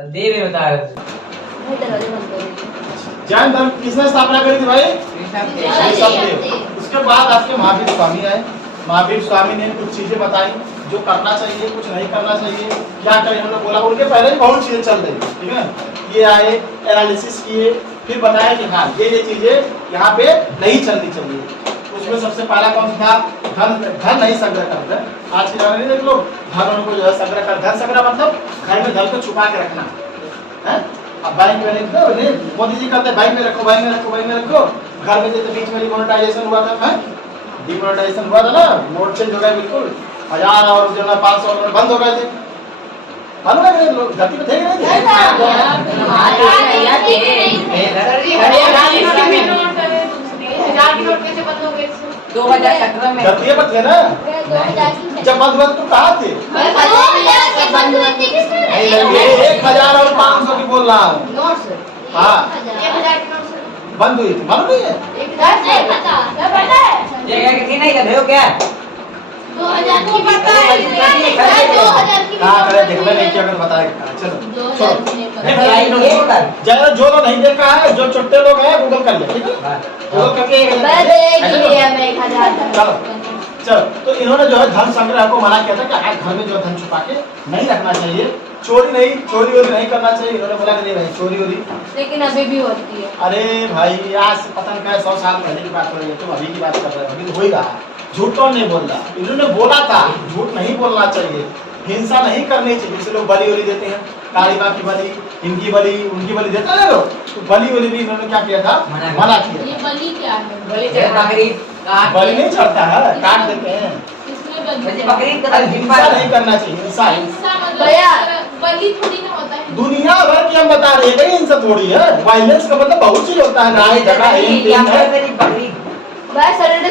देव बता रहे थे। जैन धर्म किसने स्थापना करी थी भाई? ऋषभदेव। उसके बाद आपके महावीर स्वामी आए। महावीर स्वामी ने कुछ चीजें बताई जो करना चाहिए, कुछ नहीं करना चाहिए, क्या करें उन्होंने बोला। उनके पहले ही बहुत चीजें चल रही थी, ठीक है। ये आए, एनालिसिस किए, फिर बताया कि हाँ ये चीजें यहाँ पे नहीं चलनी चाहिए। उसमें सबसे पहला कौन था? धन नहीं संग्रह करना। आज के जमाने में देख लो, धन को जो है संग्रह कर, धन संग्रह मतलब घर में धन को छुपा के रखना है। अब बैंक में रख दो, मोदी जी कहते हैं बैंक में रखो, बैंक में रखो, बैंक में रखो। घर में जैसे बीच में डिमोनेटाइजेशन हुआ था, डिमोनेटाइजेशन हुआ था ना, नोट चेंज हो गया बिल्कुल, 1000 और जो है 500 बंद हो गए थे। मालूम है लोग धरती पे थे कि नहीं? दो 2017 में धरती पर थे ना, जब बंद हुआ तो कहाँ थे? 1000 और 500 की बोल रहा हूँ। हाँ बंद हुई थी, मालूम नहीं है? ये किसी नहीं कर रहे हो क्या? 2000 की पता है, 2000 की कहाँ करे देखना नहीं किया, अगर बताएगा। चलो ये ज्यादा जो लोग नहीं देखा है, जो छोटे लोग हैं गूगल कर ले, ठीक है? गूगल करके चलो चलो। तो इन्होंने जो है धन संग्रह को मना किया था कि घर में जो धन छुपा के नहीं रखना चाहिए, चोरी वोरी नहीं करना चाहिए। इन्होंने बोला कि नहीं चोरी वोरी, लेकिन अभी भी होती है। अरे भाई आज पता नहीं 100 साल पहले की बात हो रही है, तुम अभी की बात कर रहे हो, अभी तो हो ही रहा है। झूठ कौन नहीं बोल रहा? इन्होंने बोला था झूठ नहीं बोलना चाहिए, हिंसा नहीं करनी चाहिए। जैसे लोग बलि वली देते हैं, काली माँ की बलि, इनकी बलि, उनकी बलि देते हैं लोग, तो बलि वली भी इन्होंने क्या किया था? मना किया। ये बलि क्या है? बलि नहीं चढ़ता है, काट देते हैं। हिंसा नहीं करना चाहिए, हिंसा बलि थोड़ी ना होता है। दुनिया भर की हम बता रहे हैं, कहीं हिंसा थोड़ी है। वायलेंस का मतलब बहुत चीज होता है, नाई झगड़ा। सैटरडे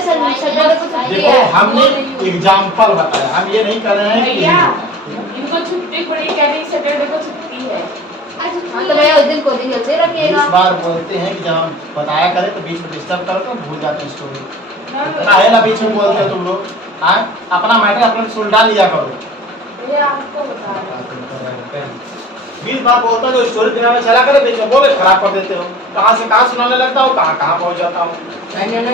को छुट्टी है। देखो हमने एग्जाम्पल बताया, हम ये नहीं कर रहे हैं भैया इनको छुट्टी पड़ी, कह रही सैटरडे को छुट्टी है। तो भैया उस दिन कोचिंग जल्दी रखिएगा। इस बार बोलते हैं कि जब हम बताया करें तो बीच में डिस्टर्ब करो तो भूल जाते हैं स्टोरी। ना बीच में बोलते हो तुम लोग, अपना मैटर अपने सुलझा लिया करो। भैया आपको बता रहे 20 बार बोलता है तो स्टोरी दिना में चला करे, बीच में बोले खराब कर देते हो। कहाँ से कहाँ सुनाने लगता हूँ, कहाँ पहुँच जाता हूँ।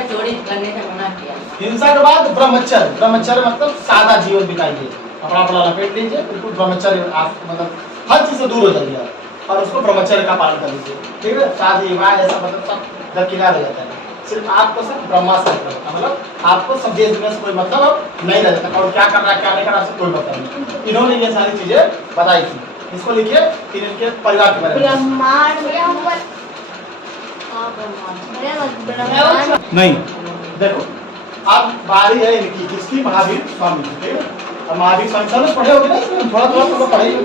चोरी करने से मना किया। हिंसा के बाद ब्रह्मचर्य। ब्रह्मचर्य मतलब सादा जीवन बिताइए, अपना अपना लपेट लीजिए, बिल्कुल ब्रह्मचर्य, आप मतलब हर चीज से दूर हो जाइए आप, और उसको ब्रह्मचर्य का पालन कर लीजिए, ठीक है। शादी विवाह ऐसा मतलब सब दरकिनार हो जाता है। सिर्फ आपको सिर्फ ब्रह्मास्त्र रखना, मतलब आपको सब देश दुनिया से कोई मतलब नहीं रहता, और क्या कर रहा है क्या नहीं कर रहा है कोई मतलब नहीं। इन्होंने ये सारी चीजें बताई थी। इसको लिखिए, फिर इनके परिवार के बारे में। नहीं देखो, अब बारी है इनकी, किसकी? महावीर स्वामी की, ठीक है। अब महावीर स्वामी सब पढ़े होगे ना, थोड़ा थोड़ा तो पढ़े ही।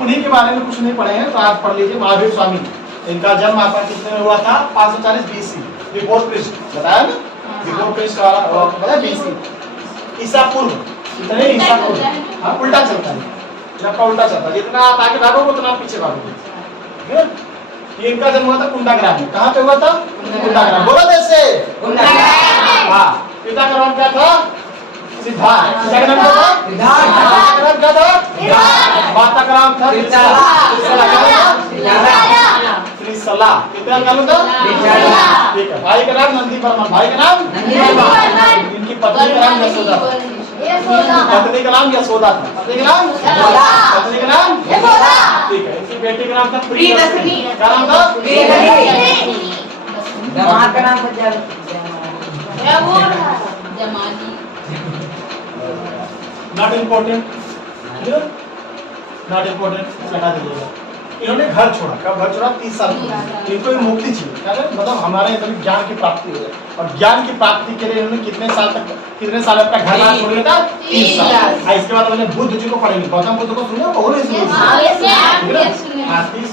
उन्हीं के बारे में कुछ नहीं पढ़े हैं तो आज पढ़ लीजिए। महावीर स्वामी, इनका जन्म आपका कितने में हुआ था? 540 BC, बिफोर क्रिस्ट बताया ना, बिफोर क्रिस्ट वाला BC, ईसा पूर्व। कितने ईसा पूर्व? हाँ उल्टा चलता है, जब उल्टा चलता है, जितना आप आगे भागोगे उतना आप पीछे भागोगे, ठीक है। इनका जन्म हुआ था कुंडाग्राम में। कहाँ पे हुआ था? कुंडाग्राम। बोला जैसे हाँ। पिता का नाम क्या था? सिद्धार्थ। पिता का नाम क्या था? सिद्धार्थ। क्या था? माता का नाम था त्रिशला। पिता का नाम था? ठीक है। भाई का नाम नंदी वर्मन। भाई का नाम? इनकी पत्नी का नाम यशोदा। पत्नी का नाम यशोदा था। पत्नी का नाम? पत्नी का नाम? ठीक है। इनकी बेटी का नाम था प्रियदर्शनी। क्या नाम था? दामाद का नाम था नॉट इम्पोर्टेंट, नॉट इम्पोर्टेंट, लगा दीजिएगा। इन्होंने घर छोड़ा। कब घर छोड़ा? 30 साल की। इनको एक मुक्ति चाहिए, क्या है? मतलब हमारे अंदर ज्ञान की प्राप्ति हो जाए, और ज्ञान की प्राप्ति के लिए इन्होंने कितने साल अपना घर ना छोड़ लिया था? 30 साल। इसके बाद उन्होंने बुद्ध जी को पढ़ेंगे, गौतम बुद्ध को सुने हो? 30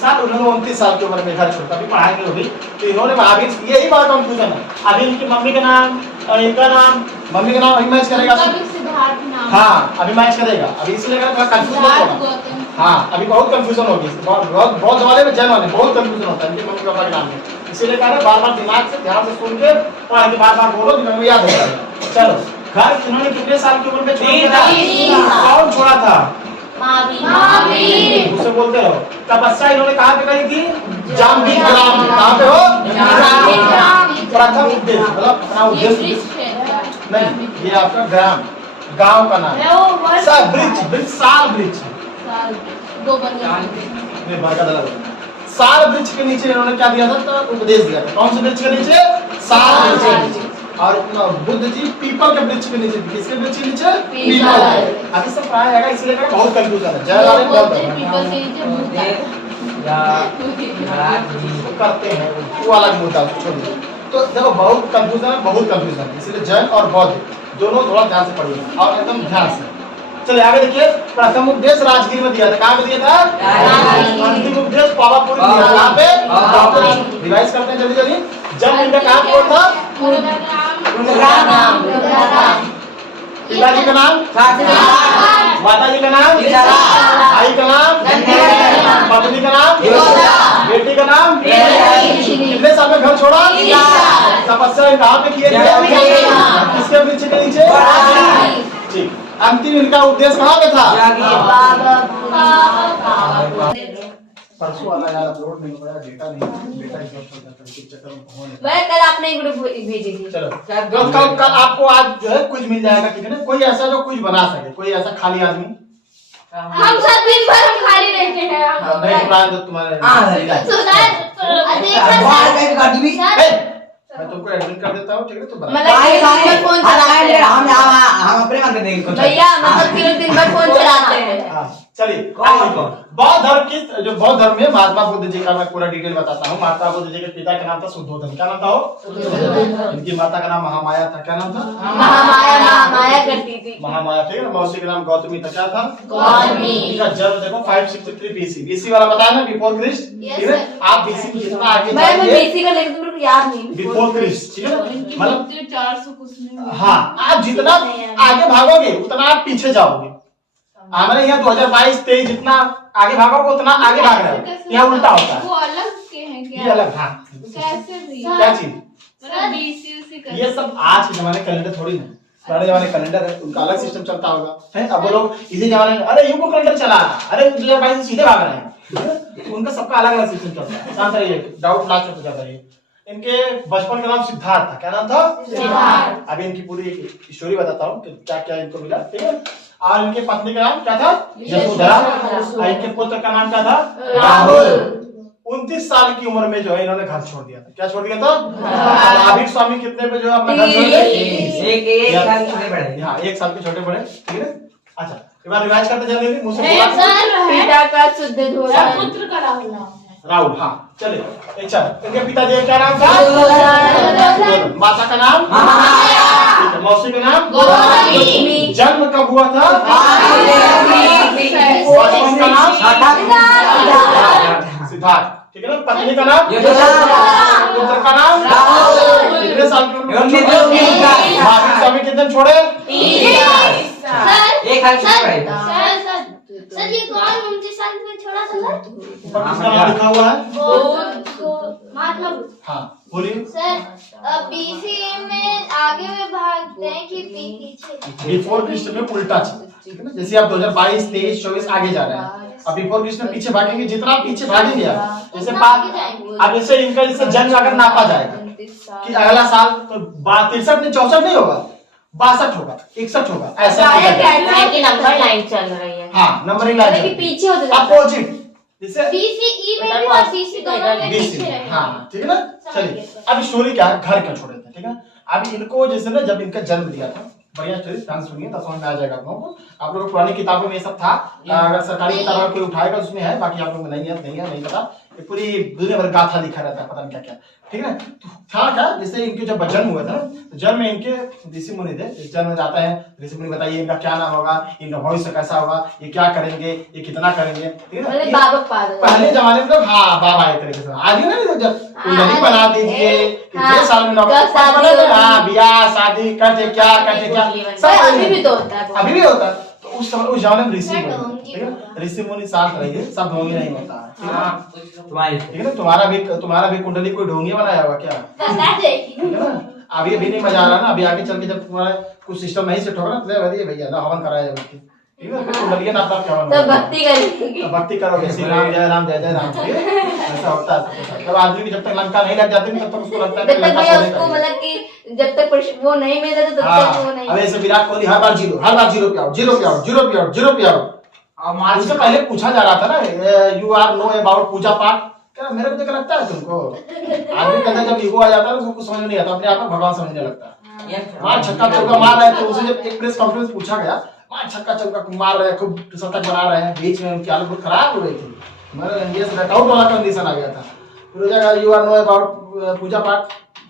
साल। उन्होंने 29 साल की उम्र में घर छोड़ा, अभी पढ़ाएंगे होगी। तो इन्होंने महावीर, यही बात कंफ्यूजन है। अभी इनकी मम्मी का नाम और इनका नाम, मम्मी का नाम अभी मैच करेगा। हाँ अभी मैच करेगा, अभी इसलिए थोड़ा कंफ्यूजन होगा। हाँ अभी बहुत कंफ्यूजन होगी, बहुत जमाने में जैन वाले बहुत कंफ्यूजन होता है इनके मम्मी पापा के नाम में। इसीलिए कहा बार बार दिमाग से ध्यान से सुन के पढ़ के बार बार बोलो, दिमाग में याद हो जाएगा। चलो घर इन्होंने कितने साल की उम्र में छोड़ा था? कौन छोड़ा था? बोलते रहो। तपस्या इन्होंने कहाँ पे करी थी? जाम्बी ग्राम। कहाँ पे हो? प्रथम उपदेश मतलब अपना उद्देश्य नहीं, ये आपका ग्राम गांव का नाम है। साल वृक्ष, वृक्ष साल वृक्ष नहीं, बरगद अलग है। साल वृक्ष के नीचे इन्होंने क्या दिया था? तो उपदेश दिया था। कौन से वृक्ष के नीचे? साल वृक्ष के नीचे। और बुद्ध जी पीपल के वृक्ष के नीचे। किसके वृक्ष के नीचे? पीपल। अभी सब प्राय आएगा, इसलिए बहुत कंफ्यूजन है। जय वाले बहुत करते हैं वो अलग मुद्दा छोड़िए। तो देखो बहुत कंफ्यूजन है, बहुत कंफ्यूजन है, इसलिए जैन और बौद्ध दोनों थोड़ा ध्यान से पढ़िए और एकदम ध्यान से। चलिए आगे देखिए। प्रथम उपदेश राजगीर में दिया था। कहाँ पे दिया था? अंतिम उपदेश पावापुरी में दिया था। कहाँ पे? रिवाइज करते हैं जल्दी जल्दी। जब इनका कहाँ पे था? पिताजी का नाम, माता जी का नाम, भाई का नाम, पत्नी का नाम, बेटी का नाम। कितने साल में घर छोड़ा? तपस्या कहाँ पे किए थे? किसके वृक्ष के नीचे? ठीक। अंतिम इनका उद्देश्य कहाँ पे था? परसों वाला यार अपलोड नहीं हो पाया, डेटा नहीं, डेटा एग्जॉस्ट हो जाता है, इस चक्कर में फोन है। वह कल आपने एक वीडियो भेजी थी। चलो कल आपको आज जो है कुछ मिल जाएगा, ठीक है ना? कोई ऐसा जो कुछ बना सके, कोई ऐसा खाली आदमी। हम सब दिन भर हम खाली रहते हैं। नहीं प्राण तो तुम्हारे मैं तुमको एडमिट कर देता हूँ, ठीक है? तो बना हम अपने मन में देंगे भैया, मतलब दिन भर फोन चलाते हैं। चलिए बौद्ध धर्म की, जो बौद्ध धर्म में महात्मा बुद्ध जी का मैं पूरा डिटेल बताता हूँ। महात्मा बुद्ध जी के पिता का नाम था शुद्धोधन। क्या नाम था? इनकी माता का नाम महामाया था। क्या नाम था? महामाया करती थी। महामाया, ठीक है। मौसी का नाम गौतमी था। क्या था? गौतमी। इनका जन्म देखो 563 BC। BC वाला बताया ना, बिफोर क्रिस्ट, ठीक है? आप BC की जितना आगे मैं BC का लेकिन मेरे को याद नहीं। बिफोर क्रिस्ट, ठीक है? मतलब 400 कुछ नहीं। हाँ, आप जितना आगे भागोगे उतना आप पीछे जाओगे। हमारे यहाँ 2022-23 जितना आगे भागोगे उतना आगे भाग रहे हो। यहाँ उल्टा होता है। वो अलग के हैं क्या? ये अलग। हाँ, कैसे भैया? क्या चीज? मतलब BC कर। ये सब आज के जमाने कैलेंडर थोड़ी ना, पुराने जमाने कैलेंडर है, उनका अलग सिस्टम चलता होगा, है? अब वो लोग इसी जमाने में अरे यूको कैलेंडर चला रहा, अरे 2022 से सीधे भाग रहे हैं। उनका सबका अलग अलग सिस्टम चलता है। शांत रहिए, डाउट लास्ट में पूछा करिए। इनके बचपन का नाम सिद्धार्थ था। क्या नाम था? सिद्धार्थ। अभी इनकी पूरी स्टोरी बताता हूँ कि क्या क्या इनको मिला, ठीक है? और इनके पत्नी का नाम क्या था? यशोधरा। और इनके पुत्र का नाम क्या था? राहुल। 29 साल की उम्र में जो है इन्होंने घर छोड़ दिया था। क्या छोड़ दिया था? महावीर स्वामी कितने पे जो है अपना घर छोड़ दिया? एक साल छोटे बड़े। हाँ, 1 साल के छोटे बड़े, ठीक है? अच्छा, एक बार रिवाइज करते जल्दी मुझसे। पिता का शुद्धोधन, पुत्र का राहुल नाम है। राहुल। हाँ चलिए, चल इनके पिताजी का क्या नाम था? माता का नाम? ठीक है। मौसी का नाम? गौतमी। जन्म कब हुआ था? बचपन का नाम? सिद्धार्थ, ठीक है ना? पत्नी का नाम? पुत्र का नाम? कितने साल की उम्र में? महावीर स्वामी कितने दिन छोड़े? एक साल छोटे बड़े। सर ये कौन 29 साल में छोड़ा था सर? ऊपर किसका नाम लिखा हुआ है? महात्मा बुद्ध। हाँ बोलिए। सर BC में आगे में भागते हैं कि पीछे? बिफोर क्रिस्ट में उल्टा चीज, ठीक है ना? जैसे आप 2022, 23, 24 आगे जा रहे हैं, अब बिफोर क्रिस्ट में पीछे भागेंगे, जितना आप पीछे भागेंगे आप जैसे अब जैसे इनका जैसे जन्म अगर नापा जाएगा कि अगला साल तो 63 नहीं 64 नहीं होगा, 62 होगा, 61 होगा, ऐसा की नंबर लाइन चल रही है। हाँ, नंबरिंग लाइन पीछे होते जाते हैं। अपोजिट जैसे BCE में भी और BC दोनों में पीछे रहे। हाँ, ठीक है ना? चलिए अब स्टोरी क्या है, घर क्यों छोड़े थे, ठीक है? अब इनको जैसे ना जब इनका जन्म दिया था, बढ़िया स्टोरी ध्यान सुनिए तब समझ में आ जाएगा आप लोगों को। आप लोगों को पुरानी किताबों में ये सब था, अगर सरकारी किताब कोई उठाएगा उसमें है, बाकी आप लोगों को नहीं पता। ये पूरी दुनिया भर गाथा लिखा रहता है, पता नहीं क्या क्या, ठीक है? तो था क्या, जैसे इनके जब जन्म हुआ था ना, तो जन्म में इनके ऋषि मुनि थे, जन्म में जाता है ऋषि मुनि बताइए इनका क्या नाम होगा, इनका भविष्य कैसा होगा, ये क्या करेंगे, ये कितना करेंगे, ठीक है ना? पहले जमाने में लोग हाँ बाबा एक तरीके से आगे ना जब नदी बना दीजिए, कितने साल में नौकरी, हाँ ब्याह शादी करते क्या सब अभी भी तो होता है, अभी भी होता है। तो उस समय उस जमाने में ऋषि मुनि, ठीक है? ऋषि मुनि साथ रहिए, सब ढोंगी नहीं होता है, ठीक है? ठीक है ना? तुम्हारा भी कुंडली कोई ढोंगी बनाया होगा क्या, ठीक है ना? अभी नहीं मजा आ रहा ना, अभी आगे चल के जब तुम्हारा कुछ सिस्टम नहीं सेट होगा ना, तो भैया ना हवन कराया जाएगा, ठीक है? तो कुंडलिया नापता क्या तो भक्ति करेंगे। तो भक्ति करोगे, श्री राम जय राम जय जय राम, ठीक है? ऐसा होता है। जब आदमी की जब तक लंका नहीं लग जाती तब तक उसको लगता है जब कि तक लंका भैया सोने का उसको ही है। मतलब कि जब तक वो नहीं मिल जाता तब तक वो नहीं। अब ऐसे विराट कोहली हर बार जीरो पे आउट, जीरो पे आउट, जीरो पे आउट, जीरो पे आउट। और मार्च उससे पहले पूछा जा रहा था ना, यू आर नो अबाउट पूजा पाठ, क्या मेरे को तो क्या लगता है तुमको? आदमी के अंदर जब ईगो आ जाता है तो उसको समझ में नहीं आता, अपने आप में भगवान समझने लगता है। मार छक्का चौका मार रहे थे, उसे जब एक प्रेस कॉन्फ्रेंस पूछा गया, मार छक्का चौका मार रहे हैं, खूब शतक बना रहे हैं, बीच में उनकी हालत बहुत खराब हो रही थी, मेरा इंडिया से नॉकआउट वाला कंडीशन आ गया था। फिर हो जाएगा यू आर नो अबाउट पूजा पाठ,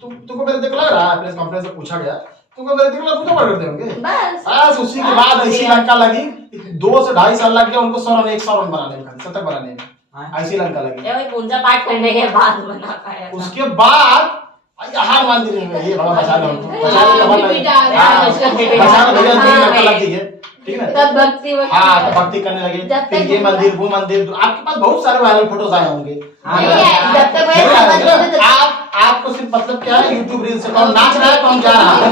तुमको मेरे देख लग रहा है, प्रेस कॉन्फ्रेंस में पूछा गया, तुमको मेरे देख लग पूजा पाठ करते होंगे बस। उसी के बाद ऐसी लंका लगी, 2 से 2.5 साल लग गया उनको 100 रन बनाने में, शतक बनाने में, ऐसी लंका लगी। पूजा पाठ करने के बाद बना पाया था। उसके बाद यहाँ मंदिर में ये बाबा बचा लो, बचा लो तो बचा लो भैया, तीन लंका लग गई है, ठीक है? तब भक्ति हाँ, तो भक्ति करने लगे, फिर ये मंदिर वो मंदिर, आपके पास बहुत सारे वायरल फोटोज आए होंगे। जब तक भैया आपको सिर्फ मतलब क्या है, यूट्यूब रील से कौन नाच रहा है, कौन जा रहा है,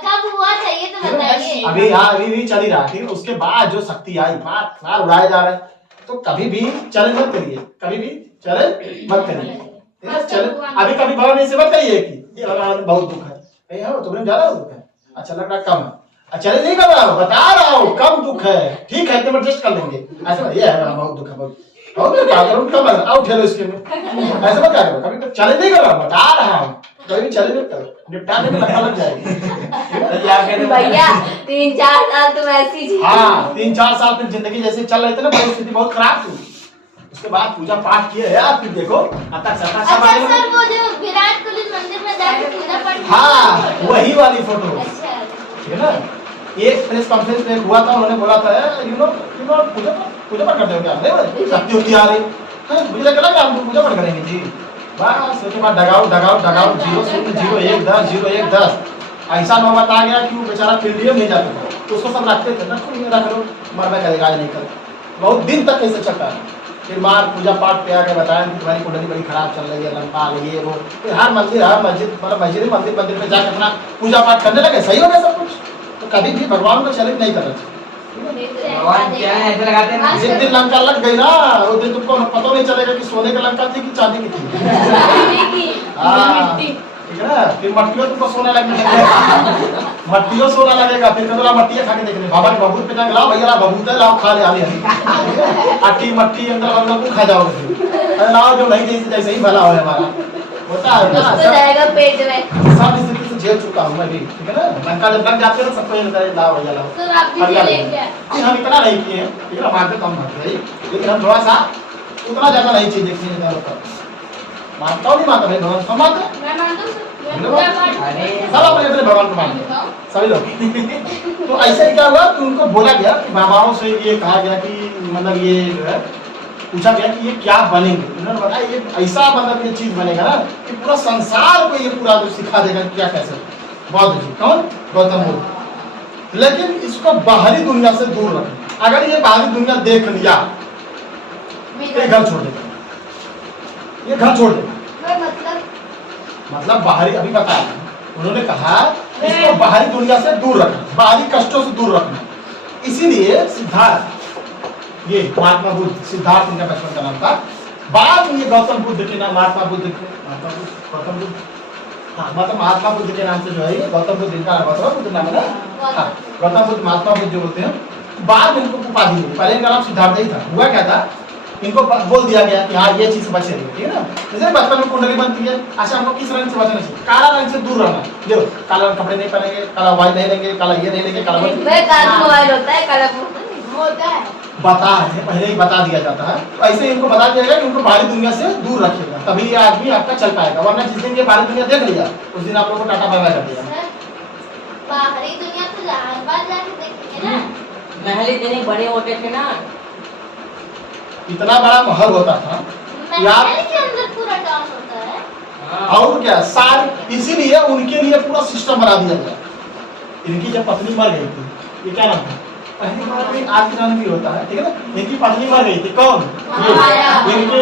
कब हुआ था ये तो बताइए। अभी हाँ अभी भी चल ही रहा है, ठीक है? उसके बाद जो शक्ति आई, मार उड़ाए जा रहे हैं, तो कभी भी चैलेंज मत करिए, कभी भी चैलेंज मत करिए, ठीक है? चैलेंज अभी कभी भगवान से मत कहिए कि ये भगवान बहुत दुख है, कहीं है तुम्हें ज्यादा दुख है, अच्छा लग रहा कम है, चैलेंज नहीं कर रहा हूँ, बता रहा हूँ कम दुख है, ठीक है, तुम एडजस्ट कर लेंगे, ऐसा ये है बहुत दुख है, बहुत दुख है, कम है, आओ ठेलो इसके में, ऐसा मत करो, कभी चैलेंज नहीं कर रहा हूँ, बता रहा हूँ, कभी भी चैलेंज मत करो, निपटाने में लग जाएगी। भैया 3-4 साल तुम ऐसी जी। हाँ 3-4 साल फिर जिंदगी जैसे चल रही थी ना, परिस्थिति बहुत खराब थी, उसके बाद पूजा पाठ किए यार, फिर देखो अच्छा सर, वो जो विराट कोहली मंदिर में जाके पूजा पाठ, हाँ वही वाली फोटो, अच्छा ठीक है ना? एक प्रेस कॉन्फ्रेंस में हुआ था, उन्होंने बोला था यू नो पूजा पाठ करते हो क्या? नहीं शक्ति होती आ रही है, मुझे लगा कि हम पूजा पाठ करेंगे जी, बस उसके बाद डगाउट 0 0 0 1 10 0 1 10 ऐसा नौबत आ गया कि वो बेचारा फील्ड में नहीं जाता था, तो उसको सब रखते थे, रख लो मरना करेगा आज नहीं कर, बहुत दिन तक ऐसे चलता है। फिर मार पूजा पाठ पे आके बताया कि तुम्हारी कुंडली बड़ी खराब चल रही है, लंका आ रही है, वो फिर हर मस्जिद मतलब मंदिर पे जाकर अपना पूजा पाठ करने लगे, सही हो गया सब कुछ। तो कभी भी भगवान को चैलेंज नहीं करना चाहिए, भगवान क्या है ऐसे लगाते हैं ना, जिस दिन लंका लग गई ना, उस दिन तुमको पता नहीं चलेगा कि सोने की लंका थी कि चांदी की थी। हाँ, ठीक है ना? फिर मट्टियों तुमको सोना लगने लगेगा, मट्टियों सोना लगेगा, फिर कदरा मट्टियाँ खा के देखने, बाबा के बबूत पे जाएंगे, लाओ भैया लाओ बबूत है, लाओ खा ले आने अट्टी मट्टी अंदर हम लोग खा जाओगे, अरे लाओ जो नहीं जैसे ही भला हो हमारा होता है ना, जाएगा पेट में। सब स्थिति से झेल चुका हूँ मैं भी, ठीक है ना? लंका जब लग जाते हैं सबको ये लगता है लाओ भैया लाओ, तो आप भी लेंगे हम इतना नहीं किए, ठीक है? मानते कम मानते हैं, लेकिन हम थोड़ा सा उतना ज्यादा नहीं चाहिए देखने में, मानता नहीं मानता भाई भगवान, सब मानते मैं मानता हूँ अरे सब अपने अपने भगवान को मानते हैं सभी लोग। तो ऐसे क्या हुआ कि उनको बोला गया कि बाबाओं से ये कहा गया कि मतलब ये जो है पूछा गया कि ये क्या बनेंगे, उन्होंने बताया ये ऐसा मतलब ये चीज बनेगा ना कि पूरा संसार को ये पूरा सिखा देगा क्या कैसे। बौद्ध जी कौन? गौतम बुद्ध। लेकिन इसको बाहरी दुनिया से दूर रखें, अगर ये बाहरी दुनिया देख लिया तो ये घर छोड़ देगा, ये घर छोड़ देगा, मतलब बाहरी अभी बताया उन्होंने कहा इसको बाहरी दुनिया से दूर रखना, बाहरी कष्टों से दूर रखना। इसीलिए सिद्धार्थ, ये महात्मा बुद्ध, सिद्धार्थ इनका बचपन का नाम था, बाद में ये गौतम बुद्ध के नाम, महात्मा बुद्ध गौतम बुद्ध, हाँ मतलब महात्मा बुद्ध के नाम से जो है ये गौतम बुद्ध इनका गौतम बुद्ध नाम है ना, हाँ गौतम बुद्ध महात्मा बुद्ध जो बोलते हैं, बाद में इनको उपाधि मिली, पहले इनका नाम सिद्धार्थ ही था। हुआ क्या था, इनको बोल दिया गया कि हाँ ये चीज से बचे रहिए, ठीक है ना? जैसे बचपन में कुंडली बनती है, अच्छा हमको किस रंग से बचना चाहिए? काला रंग से दूर रहना, देखो काला रंग कपड़े नहीं पहनेंगे, काला मोबाइल नहीं लेंगे, काला ये नहीं लेंगे, काला मोबाइल होता है, काला होता है, बता रहे पहले ही बता दिया जाता है। तो ऐसे इनको बता दिया गया कि उनको बाहरी दुनिया से दूर रखिएगा, तभी ये आदमी आपका चल पाएगा, वरना जिस दिन ये बाहरी दुनिया देख लिया उस दिन आप लोगों को टाटा बाय बाय कर दिया। बाहरी दुनिया तो जहां बात जाके देखेंगे ना, महल इतने बड़े होते थे ना, इतना बड़ा महल होता था, महल के अंदर पूरा डांस होता है, और क्या सारी, इसीलिए उनके लिए पूरा सिस्टम बना दिया गया। इनकी जब पत्नी मर गई थी, ये क्या नाम था, पहली बार में आदि नाम भी होता है, ठीक है ना? इनकी पत्नी मर गई थी, कौन?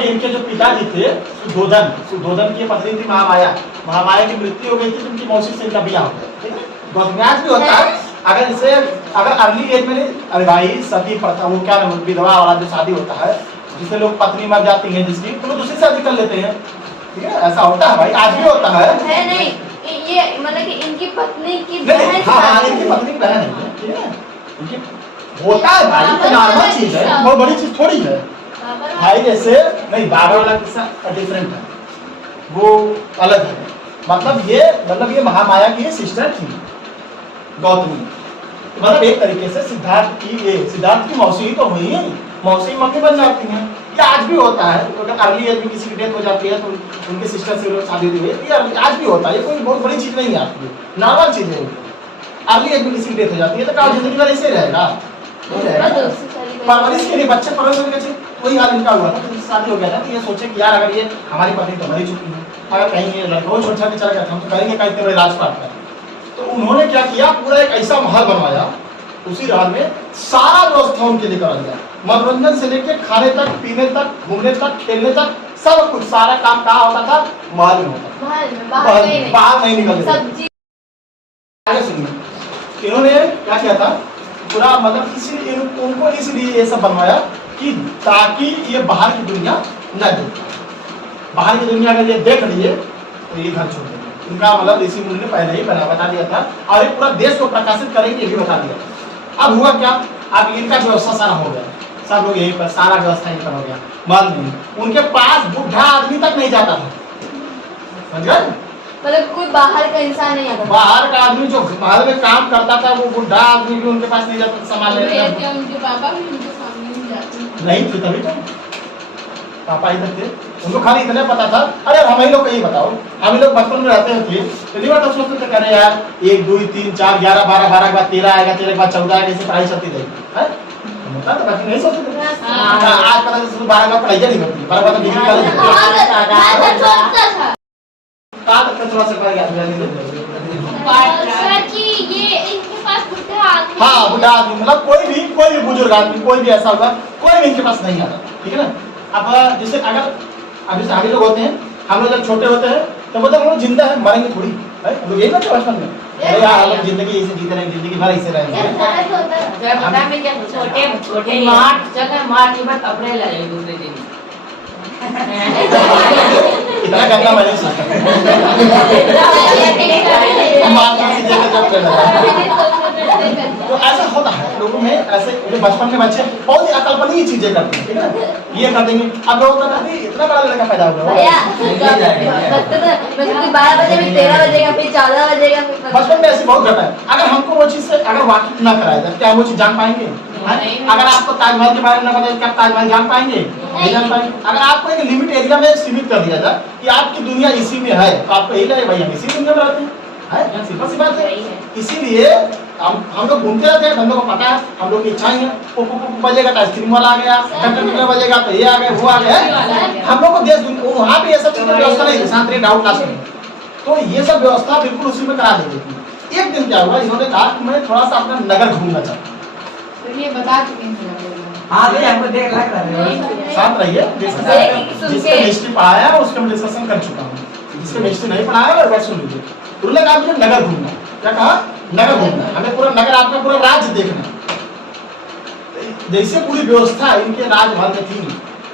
इनके जो पिताजी थे सुधोधन की पत्नी थी महामाया, महामाया की मृत्यु हो गई थी, उनकी मौसी से इनका ब्याह हो गया, ठीक है? गौतम्यास भी होता है, अगर इसे अगर अर्ली एज में नहीं, अरे भाई सती प्रथा, वो क्या नाम, विधवा वाला जो शादी होता है जिससे लोग पत्नी मर जाती है जिसकी, तो लोग दूसरी शादी कर लेते हैं, ठीक है, ऐसा होता है भाई, आज भी होता है नहीं, ये मतलब कि इनकी पत्नी की नहीं, बहन हाँ हाँ, शादी इनकी पत्नी की बहन है, ठीक है, इनकी होता है भाई, ये नॉर्मल चीज है, बहुत बड़ी चीज थोड़ी है भाई। जैसे नहीं, बाबा वाला किस्सा डिफरेंट है, वो अलग है, मतलब ये महामाया की सिस्टर थी गौतमी, मतलब एक तरीके से सिद्धार्थ की मौसी ही तो हुई है, मौसी मम्मी बन जाती हैं, ये आज भी होता है। तो अगर अर्ली एज में किसी की डेथ हो जाती है तो उनके सिस्टर से शादी हुई है, ये आज भी होता है, ये कोई बहुत बड़ी चीज नहीं है, आपकी नॉर्मल चीज है। अर्ली एज में किसी की डेथ हो जाती है तो क्या जिंदगी भर ऐसे रहेगा, परवरिश के लिए बच्चे परवरिश करने चाहिए, वही हाल इनका हुआ था, शादी हो गया था तो ये सोचे कि यार अगर ये हमारी पत्नी तो मरी चुकी है, अगर कहीं ये लड़का वो छोड़ के चला गया हम तो करेंगे कहीं इतने राजपाट का, तो उन्होंने क्या किया, पूरा एक ऐसा महल बनवाया, उसी रात में सारा व्यवस्था उनके लिए करा दिया, मनोरंजन से लेके खाने तक, पीने तक, घूमने तक, खेलने तक, सब कुछ, सारा काम कहाँ होता था, महल में होता था, बाहर नहीं निकलते। इन्होंने क्या किया था, पूरा मतलब उनको इसलिए ये सब बनवाया कि ताकि ये बाहर की दुनिया न देखे, बाहर की दुनिया अगर ये देख लिए तो ये घर छोड़ देंगे, उनका मतलब ऋषि मुनि ने पहले ही बता दिया था, और ये पूरा देश को प्रकाशित करेंगे ये भी बता दिया था। अब हुआ क्या, अब इनका व्यवस्था सारा हो गया, सब लोग यहीं पर, सारा व्यवस्था यहीं पर हो गया, महल में उनके पास बुढ़ा आदमी तक नहीं जाता था, समझ गए, मतलब कोई बाहर का इंसान नहीं आता, बाहर का आदमी जो महल में काम करता था वो बुढ़ा आदमी भी उनके पास नहीं जाता था संभालने, उनके पापा भी उनके सामने नहीं जाते नहीं थे तभी तो पापा इधर थे, उनको खाली इतना पता था, अरे हम ही लोग को यही बताओ, हम ही लोग बचपन में रहते थे तो नहीं बात सोचते थे, करे यार 1 2 3 4 11 12 12 के बाद 13 आएगा, 13 के बाद 14 आएगा, ऐसे पढ़ाई चलती रहेगी, है होता तो बाकी नहीं सोचते थे। आज पता चला 12 का पढ़ाई नहीं होती, 12 का डिग्री कॉलेज का तक थोड़ा सा पढ़ गया हाँ, बुढ़ा आदमी मतलब कोई भी बुजुर्ग आदमी, कोई भी ऐसा होगा, कोई भी इनके पास नहीं आता, ठीक है ना। अब जैसे अगर अब जैसे हम लोग होते हैं, हम लोग जब छोटे होते हैं तो बोलते हम लोग जिंदा है, मरेंगे थोड़ी, है हम लोग यही करते बचपन में, अरे यार हम लोग जिंदगी ऐसे जीते रहेंगे, जिंदगी भर ऐसे रहेंगे, छोटे मार की बात कपड़े लगे दूसरे दिन इतना गंदा मैंने नहीं सोचा तो ऐसा होता है लोगों में, ऐसे जो बचपन में बच्चे बहुत ही अकल्पनीय चीजें करते हैं, ठीक है ना, ये कर देंगे। अब लोग कहते हैं इतना बड़ा लड़का पैदा हो गया, 12 बजे भी 13 बजेगा, फिर 14 बजेगा, बचपन में ऐसी बहुत घटना है। अगर हमको वो चीज से अगर वाकिफ ना कराया जाए, क्या वो चीज जान पाएंगे? अगर आपको ताजमहल के बारे में ना बताए, क्या आप ताजमहल जान पाएंगे? नहीं जान पाएंगे। अगर आपको एक लिमिट एरिया में सीमित कर दिया जाए कि आपकी दुनिया इसी में है, तो आपको यही लगे भाई हम इसी दुनिया में रहते हैं, सिंपल सी बात है। इसीलिए हम लोग घूमते रहते हैं, हम लोग को पता है, हम लोग की इच्छाएं हैं, बजेगा तो आइसक्रीम वाला आ गया, घंटा बजेगा तो ये आ गया, वो आ गया, हम लोग को देश वहाँ पे ये सब चीजें व्यवस्था नहीं है, शांति डाउट क्लास में, तो ये सब व्यवस्था बिल्कुल उसी में करा देती थी। एक दिन क्या हुआ, इन्होंने कहा कि मैं थोड़ा सा अपना नगर घूमना चाहता हूँ, तो ये बता चुके हैं हाँ तो हमको देख रहा है, साथ रहिए, जिसका हिस्ट्री पढ़ाया है उसके मैं डिस्कशन कर चुका हूँ, जिसका हिस्ट्री नहीं पढ़ाया है वह सुन लीजिए। उन्होंने कहा मुझे नगर घूमना, क्या कहा? नगर घूमना, हमें पूरा नगर, आपका पूरा राज्य देखना। जैसे पूरी व्यवस्था इनके राजमहल में थी,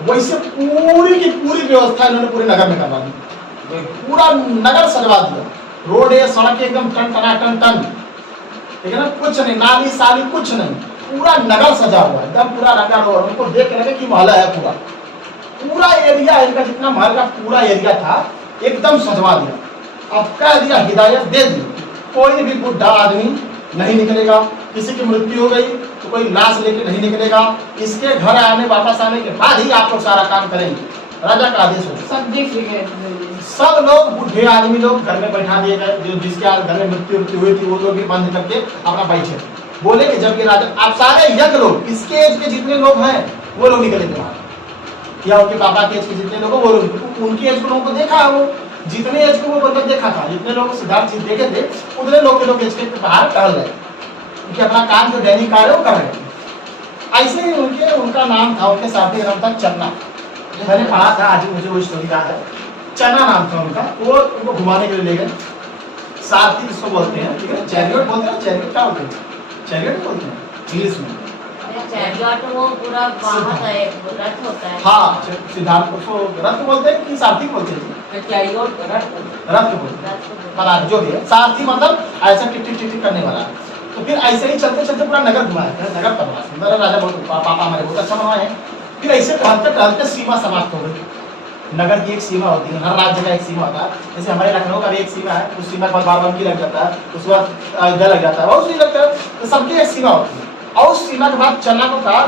वैसे पूरी की पूरी व्यवस्था इन्होंने पूरे नगर में करवा दी, पूरा नगर सजवा दिया, रोड है, सड़क एकदम टन टना टन टन, ठीक है ना, कुछ नहीं, नाली साली कुछ नहीं, पूरा नगर सजा हुआ है एकदम, पूरा नगर। और उनको देख के लगे कि महल है, पूरा एरिया इनका जितना महल का पूरा एरिया था एकदम सजवा दिया। अब कह दिया, हिदायत दे दी, कोई भी बुढ़ा आदमी नहीं निकलेगा, किसी की मृत्यु हो गई तो कोई लाश लेके नहीं निकलेगा, इसके घर आने वापस आने के बाद ही आप लोग सारा काम करेंगे। राजा का आदेश हो, सब देख लिए, सब लोग बुढ़े आदमी लोग घर में बैठा दिए गए, जो जिसके घर में मृत्यु हुई थी वो लोग भी बंद करके अपना बैठे। बोले कि जब ये राजा, आप सारे यंग लोग, इसके एज के जितने लोग हैं वो लोग निकलेंगे बाहर, या उनके पापा के एज के जितने लोग वो लोग, उनकी एज को लोगों को देखा, वो जितने एज को वो बंदर देखा था, जितने लोग सिद्धार्थ जी देखे थे, उतने लोग एज के बाहर टहल रहे, उनके अपना काम जो दैनिक कार्य वो कर रहे थे। ऐसे ही उनका नाम था, उनके साथी नाम था चन्ना, मैंने पढ़ा था, आज मुझे वो स्टोरी याद है। चन्ना नाम था उनका, वो उनको घुमाने के लिए ले गए, सारथी किसको बोलते हैं, ठीक है, चैरियट बोलते हैं, चैरियट क्या होते हैं, चैरियट बोलते हैं इंग्लिश में। चैरियट वो पूरा वाहन है, रथ होता है। हाँ, सिद्धार्थ को रथ बोलते हैं कि सारथी बोलते हैं? चैरियट रथ को बोलते हैं, बना जो भी है। सारथी मतलब ऐसा टिक टिक टिक टिक करने वाला। तो फिर ऐसे ही चलते चलते पूरा नगर घुमाया। नगर का बड़ा सुंदर है, राजा बहुत पापा हमारे बहुत अच्छा बनवाए हैं। फिर ऐसे टहलते टहलते सीमा समाप्त हो गई। नगर की एक सीमा होती है, हर राज्य का एक सीमा होता है। जैसे हमारे लखनऊ का भी एक सीमा है, उस सीमा के बाद बाराबंकी लग जाता है, उसके बाद अयोध्या लग जाता है, बहुत सी लगता है। तो सबकी एक सीमा होती है। और उस सीमा के बाद चलना को कहा,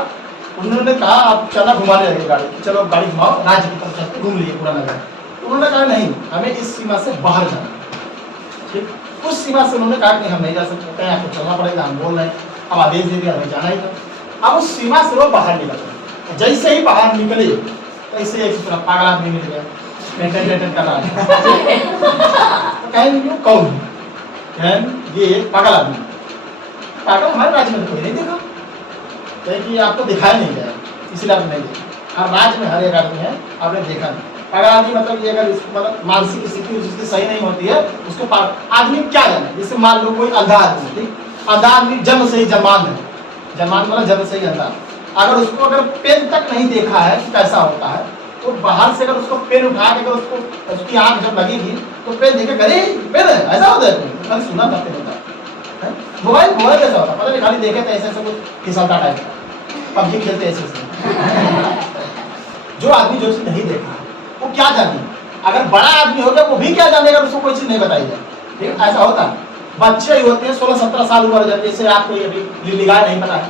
उन्होंने कहा आप चलना घुमाने लगे गाड़ी, चलो गाड़ी घुमाओ, राज्य की तरफ चलते घूम लिए पूरा नगर। उन्होंने कहा नहीं, हमें इस सीमा से बाहर जाना। ठीक, उस सीमा से उन्होंने कहा कि हम नहीं जा सकते, आपको चलना पड़ेगा, हम बोल रहे हैं, अब आदेश दे दिया, हमें जाना ही था। अब उस सीमा से वो बाहर निकल गए। जैसे ही बाहर निकले ऐसे एक तरफ पागल आदमी मिल गया, मेंटेन कर रहा है। तो कहें ये कौन है? कहें ये पागल आदमी। पागल हमारे राज्य में तो कोई नहीं देखा, कहें कि आपको दिखाया नहीं गया, इसीलिए आपने नहीं देखा। हर राज्य में हर एक आदमी है, आपने देखा नहीं। पागल आदमी मतलब ये अगर मतलब मानसिक स्थिति उसकी सही नहीं होती है, उसको आदमी क्या जाने। जैसे मान लो कोई अंधा आदमी, ठीक, अंधा आदमी जन्म से ही जन्मान है, जन्मान मतलब जन्म से ही अंधा। अगर उसको अगर पेन तक नहीं देखा है कि कैसा होता है, तो बाहर से अगर उसको पेन उठा के अगर उसको उसकी आंख जब लगेगी तो पेन देखे अरे पेन है, ऐसा होता है। खाली सुना था पेन होता है। मोबाइल कैसा होता है पता नहीं, खाली देखे तो ऐसे ऐसे कुछ फिसलता टाइप का, पबजी खेलते ऐसे ऐसे। जो आदमी जो चीज नहीं देखा वो क्या जाने। अगर बड़ा आदमी हो गया वो भी क्या जानेगा, उसको कोई चीज नहीं बताई जाए। ठीक, ऐसा होता है। बच्चे ही होते हैं 16-17 साल उम्र हो जाती है, जैसे आपको अभी लीली गाय नहीं पता है।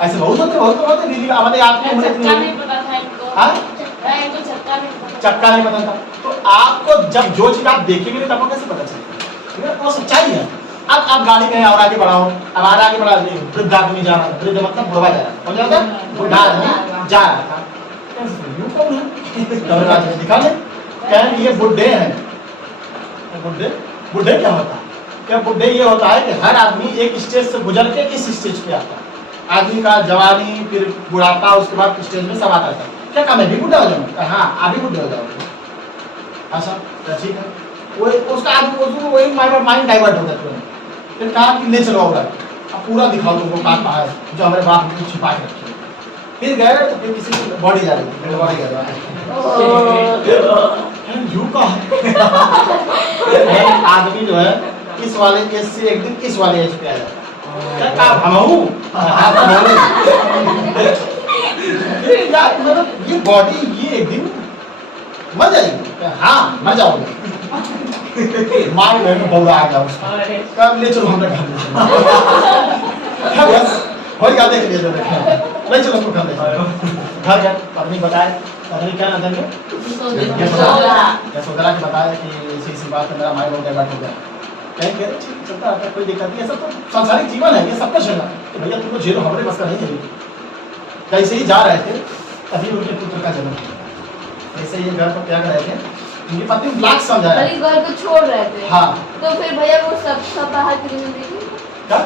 ऐसे बहुत होते लीली हमारे आपको उम्र इतनी नहीं पता था इनको। हाँ? इनको चक्का नहीं पता। चक्का नहीं पता था। तो आपको जब जो चीज आप देखेंगे नहीं तब आपको कैसे पता चलेगा? ठीक है, तो सच्चाई है। अब आप गाड़ी में और आगे बढ़ाओ, अब आगे बढ़ा दिए, वृद्ध आदमी जा रहा है, वृद्ध मतलब बुढ़वा जा रहा है, समझ आता है? बुढ़ा आदमी जा रहा था, कौन है? दिखा दे, क्या ये बुढ़े हैं। बुढ़े क्या होता है? क्या बुढ़े ये होता है कि हर आदमी एक स्टेज से गुजर के इस स्टेज पे आता है। आदमी का जवानी, फिर बुढ़ापा, उसके बाद स्टेज में सब आता है। क्या काम है, भी बुढ़ा हो जाऊंगा? हाँ, आप भी बुढ़े हो जाओगे। अच्छा, ठीक है। वो उसका आदमी वही माइंड डाइवर्ट हो जाता है। फिर कहा कि ले चलो होगा, अब पूरा दिखाओ तुमको कहाँ है जो हमारे बाप ने छिपा के रखी है। फिर गए तो फिर किसी की बॉडी जा रही है, बॉडी जा रहा है यू का आदमी जो है इस वाले एज से एक दिन इस वाले एज पे आ जाता है। क्या हम यार मतलब ये बॉडी ये एक दिन मर जाएगी। हाँ, मर जाओगे। मार में बौरा आ गया उसका, कब ले चलो हमारे घर में। बस वही क्या देख लिया, ले चलो उसको घर गया। पत्नी बताए, पत्नी क्या नाम है? यशोधरा के बताया कि इसी बात में मेरा माइंड डाइवर्ट हो गया। कहीं कह रहे चलता है, कोई दिक्कत नहीं है, सब तो सांसारिक जीवन है, ये सब कुछ है ना। तो भैया तुमको झेलो, हमारे बस का नहीं है। कैसे ही जा रहे थे तभी उनके पुत्र का जन्म हुआ। ऐसे ये घर पर त्याग रहे थे, उनकी पत्नी ब्लैक समझाया, घर को छोड़ रहे थे। हाँ, तो फिर भैया वो सब बाहर की दुनिया देखी क्या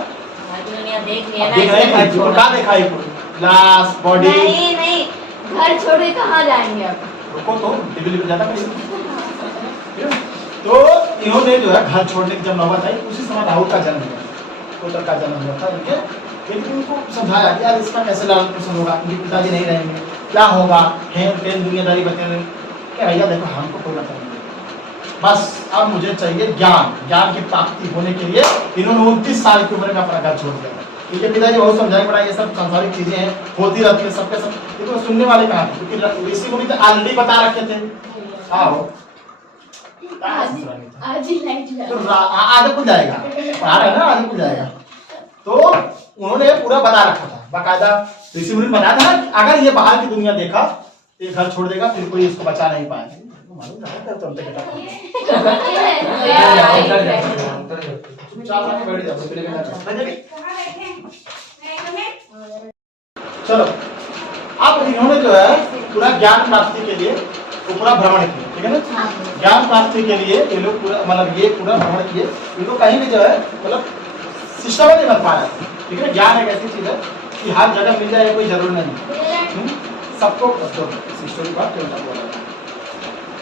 दुनिया देख लिया ना, देख रहे हैं? क्या देखा है? ग्लास बॉडी नहीं, घर छोड़े कहाँ जाएंगे आप? रुको तो दिल्ली में ज्यादा पैसे। तो इन्होंने जो है घर छोड़ने की जब नौबत आई, उसी समय राहुल का जन्म हुआ, पुत्र का जन्म हुआ था इनके। लेकिन उनको समझाया कि यार इसका कैसे लालन पोषण होगा, उनके पिताजी नहीं रहेंगे, क्या होगा, हेन दुनियादारी बते रहे। क्या भैया देखो, हमको कोई मतलब नहीं, बस अब मुझे चाहिए ज्ञान की प्राप्ति होने के लिए इन्होंने 29 साल की उम्र में अपना घर छोड़ दिया। क्योंकि पिताजी बहुत समझाए पड़ा, ये सब सांसारिक चीजें हैं, होती रहती है सबके सब, ये तो सुनने वाले कहाँ थे, क्योंकि ऋषि मुनि तो ऑलरेडी बता रखे थे। हाँ, आज ही लाइट तो आगे खुल जाएगा, पढ़ा रहे ना, आगे खुल जाएगा। तो उन्होंने पूरा बता रखा था, बाकायदा ऋषि मुनि बताया था कि अगर ये बाहर की दुनिया देखा तो ये घर छोड़ देगा, फिर कोई इसको बचा नहीं पाएगा। चलो, अब इन्होंने जो है पूरा ज्ञान प्राप्ति के लिए पूरा भ्रमण किया, ठीक है ना। ज्ञान प्राप्ति के लिए ये लोग पूरा मतलब ये पूरा भ्रमण किए। इनको कहीं भी जो है मतलब सिस्टम नहीं बन पा रहा, ठीक है। ज्ञान एक ऐसी चीज है कि हर जगह मिल जाए कोई जरूर नहीं, सबको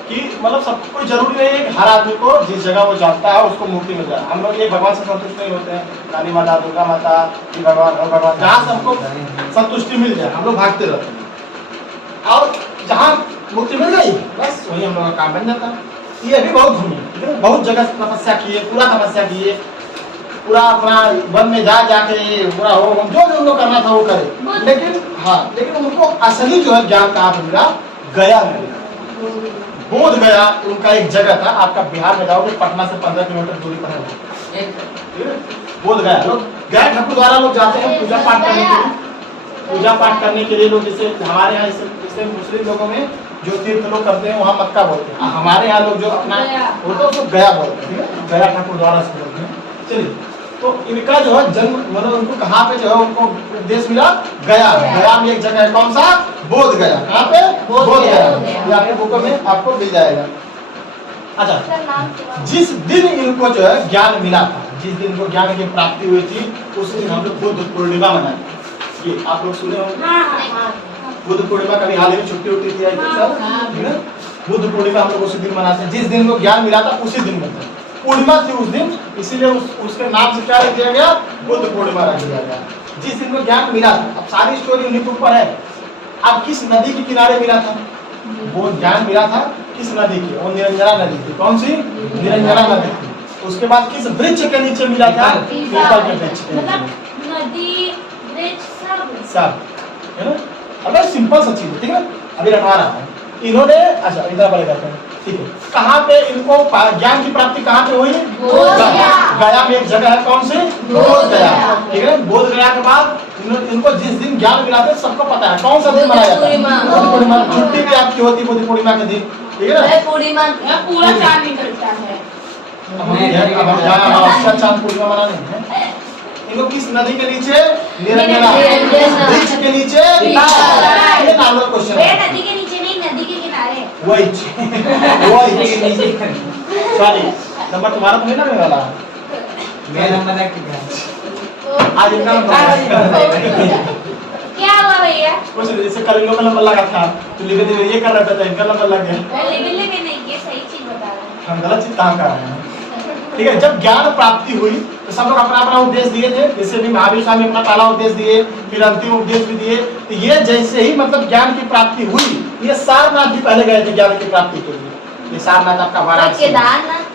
कि मतलब सब कोई जरूरी नहीं है कि हर आदमी को जिस जगह वो जाता है उसको मुक्ति मिल जाए। हम लोग ये भगवान से संतुष्ट नहीं होते हैं, काली माता, दुर्गा माता, ये भगवान और भगवान, जहाँ से हमको संतुष्टि मिल जाए हम लोग भागते रहते हैं। और जहाँ मुक्ति मिल गई बस वही हम लोग का काम बन जाता है। ये भी बहुत घूमे, ठीक है, बहुत जगह तपस्या किए, पूरा तपस्या किए, पूरा अपना वन में जाके पूरा हो जो भी उनको करना था वो करे, लेकिन हाँ, लेकिन उनको असली जो है ज्ञान कहाँ पे मिला? गया में मिला। बोध गया उनका एक जगह था, आपका बिहार में जाओगे पटना से 15 किलोमीटर दूरी पर है, ठीक है। बोध गया लोग गया ठाकुर द्वारा लोग जाते हैं पूजा पाठ करने के लिए, पूजा पाठ करने के लिए लोग, जैसे हमारे यहाँ जैसे मुस्लिम लोगों में जो तीर्थ लोग करते हैं वहाँ मक्का बोलते हैं, हमारे यहाँ लोग जो अपना होता है उसको गया बोलते हैं, ठीक है, गया ठाकुर द्वारा से बोलते हैं। चलिए, तो इनका जो है जन्म मतलब उनको कहाँ पे जो है उनको उपदेश मिला? गया। गया में एक जगह है, कौन सा? बोध गया। कहाँ पे? बोध गया। ये आपके बुकों में आपको मिल जाएगा। अच्छा, जिस दिन इनको जो है ज्ञान मिला था, जिस दिन इनको ज्ञान की प्राप्ति हुई थी, उस दिन हम लोग बुद्ध पूर्णिमा मनाते। ये आप लोग सुने होंगे बुद्ध पूर्णिमा, कभी हाल ही में छुट्टी उट्टी थी ठीक है। बुद्ध पूर्णिमा हम लोग उसी दिन मनाते हैं, जिस दिन इनको ज्ञान मिला था उसी दिन मिलता है। पूर्णिमा थी उस दिन, इसीलिए उसके नाम से क्या रख दिया गया? बुद्ध पूर्णिमा रख दिया गया। जिस दिन को ज्ञान मिला था, अब सारी स्टोरी उन्हीं के ऊपर है। अब किस नदी के किनारे मिला था वो ज्ञान? मिला था किस नदी की? वो निरंजना नदी थी। कौन सी? निरंजना नदी थी। उसके बाद किस वृक्ष के नीचे मिला था? पीपल के वृक्ष के नीचे। नदी, वृक्ष सब है ना। अब सिंपल सा चीज है, ठीक है। अभी रखा रहा है इन्होंने, अच्छा इधर पढ़े करते हैं, ठीक है। कहाँ पे इनको ज्ञान की प्राप्ति कहाँ पे हुई? गया में एक जगह है, कौन सी? बोध गया, ठीक है। बोध गया के बाद इनको जिस दिन ज्ञान मिला था सबको पता है कौन सा दिन मनाया जाता है? बुद्ध पूर्णिमा। छुट्टी भी आपकी होती है बुद्ध पूर्णिमा के दिन, ठीक है ना। पूर्णिमा पूरा चांद निकलता है, चांद पूर्णिमा मनाने हैं। इनको किस नदी के नीचे? निरंजना वृक्ष के नीचे। ये नॉर्मल क्वेश्चन है। नदी के नीचे नहीं, नदी के किनारे। वही सॉरी, नंबर तुम्हारा तो नहीं लगने वाला, मेरा नंबर लग गया आज इनका क्या हुआ भैया? कुछ नहीं, जैसे कल इनका नंबर लगा था तो लिखे ये कर रहा था, इनका नंबर लग गया। लेकिन नहीं, ये सही चीज बता रहे हैं। हम गलत चीज कहाँ कर रहे हैं, ठीक है। जब ज्ञान प्राप्ति हुई तो सब लोग अपना अपना उपदेश दिए थे, जैसे भी महावीर स्वामी अपना पहला उपदेश दिए, फिर अंतिम उपदेश भी दिए। तो ये जैसे ही मतलब ज्ञान की प्राप्ति हुई, ये सारनाथ भी पहले गए थे ज्ञान की प्राप्ति के लिए। ये सारनाथ आपका वाराणसी केदारनाथ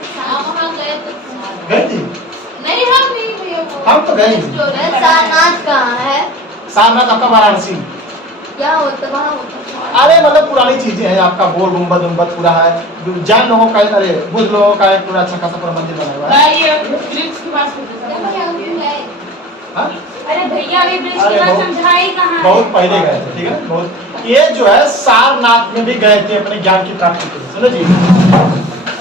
गए थे? नहीं, हम नहीं भैया, हम तो गए। सारनाथ कहाँ है? सारनाथ आपका वाराणसी। क्या होता वहाँ होता? अरे मतलब पुरानी चीजें हैं, आपका गोल गुम्बद उम्बद पूरा है, जैन लोगों का, अरे बुद्ध लोगों का एक पूरा अच्छा खासा पूरा मंदिर बना हुआ है। ये वृक्ष के पास हाँ? अरे भैया अभी वृक्ष अरे के पास बहुत- समझाई कहाँ है? बहुत पहले गए थे, ठीक है। बहुत ये जो है सारनाथ में भी गए थे अपने ज्ञान की प्राप्ति के लिए। सुनो जी,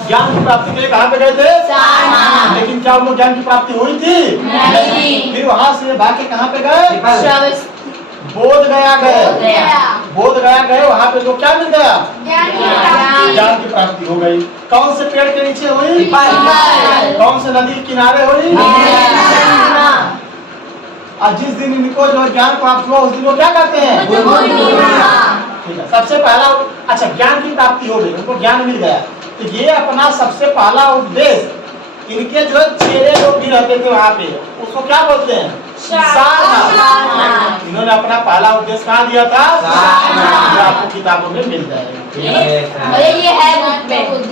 ज्ञान की प्राप्ति के लिए कहाँ पे गए थे? सारनाथ। लेकिन क्या उनको ज्ञान की प्राप्ति हुई थी? नहीं। फिर वहां से भाग के कहाँ पे गए? श्रावस्ती। बोध गया गए। गया। बोध गया गए, वहां पे लोग क्या मिल गया? ज्ञान की प्राप्ति। ज्ञान की प्राप्ति हो गई। कौन से पेड़ के नीचे हुई? पीपल। कौन से नदी के किनारे हुई? और जिस दिन इनको जो ज्ञान प्राप्त हुआ उस दिन को क्या कहते हैं? बुद्ध पूर्णिमा। ठीक है। सबसे पहला, अच्छा ज्ञान की प्राप्ति हो गई, उनको ज्ञान मिल गया, तो ये अपना सबसे पहला उपदेश, इनके जो चेहरे लोग भी रहते थे वहाँ पे, उसको क्या बोलते हैं? सारनाथ। इन्होंने अपना पहला उपदेश कहाँ दिया था? जो आपको किताबों में मिल जाएगा। ये है बुक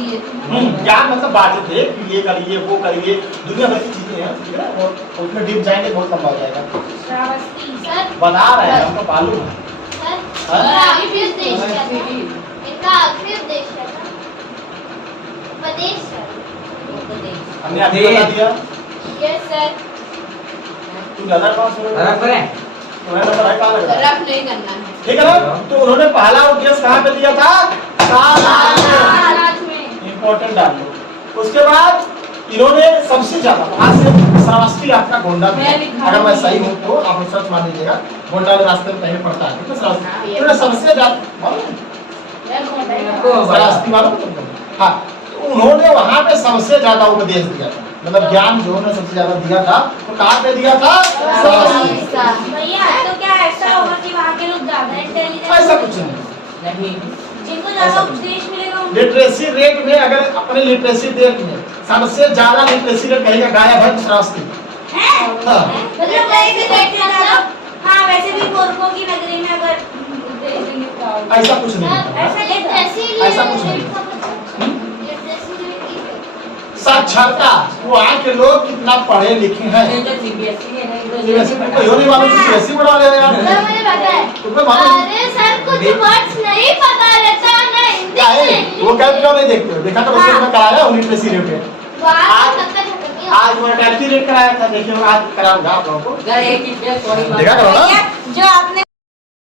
में। ज्ञान मतलब बांटे थे कि ये करिए वो करिए, दुनिया भर की चीजें हैं, ठीक है ना। और उसमें डीप जाएंगे बहुत लंबा हो जाएगा। श्रावस्ती सर। बता रहे हैं, हमको मालूम है। सर, इनका आखिरी उद्देश्य क्या था? इनका आखिरी उद्देश्य क्या था? उपदेश सर। हमने आपको बता दिया। Yes sir. तू नजर कौन से? बराबर है। तुम्हारा नंबर है, कहाँ लग रहा है? रफ नहीं करना है। ठीक है ना। तो उन्होंने पहला उपदेश कहाँ पे दिया था? सारनाथ में। इम्पोर्टेंट डाल लो। उसके बाद इन्होंने सबसे ज्यादा वहां से श्रावस्ती आपका गोंडा में, अगर मैं सही हूँ तो आप लोग सर्च मान लीजिएगा, गोंडा में रास्ते में कहीं पड़ता है, ठीक है। श्रावस्ती इन्होंने सबसे ज्यादा श्रावस्ती मालूम तुमको? हाँ, तो उन्होंने वहां पे सबसे ज्यादा उपदेश दिया था, मतलब ज्ञान जो उन्होंने सबसे ज्यादा दिया था तो कहाँ पे दिया था? श्रावस्ती। भैया तो क्या ऐसा होगा कि वहाँ के लोग ज्यादा इंटेलिजेंट? ऐसा कुछ नहीं। जिनको ज्यादा उपदेश मिलेगा लिटरेसी रेट में अगर अपने लिटरेसी रेट में सबसे ज्यादा लिटरेसी रेट कहेगा गायब है श्रावस्ती। हाँ। मतलब वैसे रेट मतलब हाँ वैसे भी गोरखों की नगरी में अगर देखेंगे क्या होगा। ऐसा कुछ नहीं है। ऐसा कुछ नहीं। साक्षरता वहाँ के लोग कितना पढ़े लिखे हैं। ये तो सीबीएसई है ना, सीबीएसई में कोई होने वाला सीबीएसई बढ़ा ले यार। मुझे पता है। तुम्हें मालूम अरे सर कुछ वर्ड्स नहीं पता रहता ना हिंदी क्या है? में। वो क्या क्यों नहीं देखते हो? देखा तो उसने मैं कराया हूँ लिटरेसी रेट में। बात तक खत्म आज मोर्टेलिटी रेट कराया था, देखिए आज कराऊंगा आप लोगों को। अगर एक चीज पे थोड़ी बात देखा करो ना। जो आपने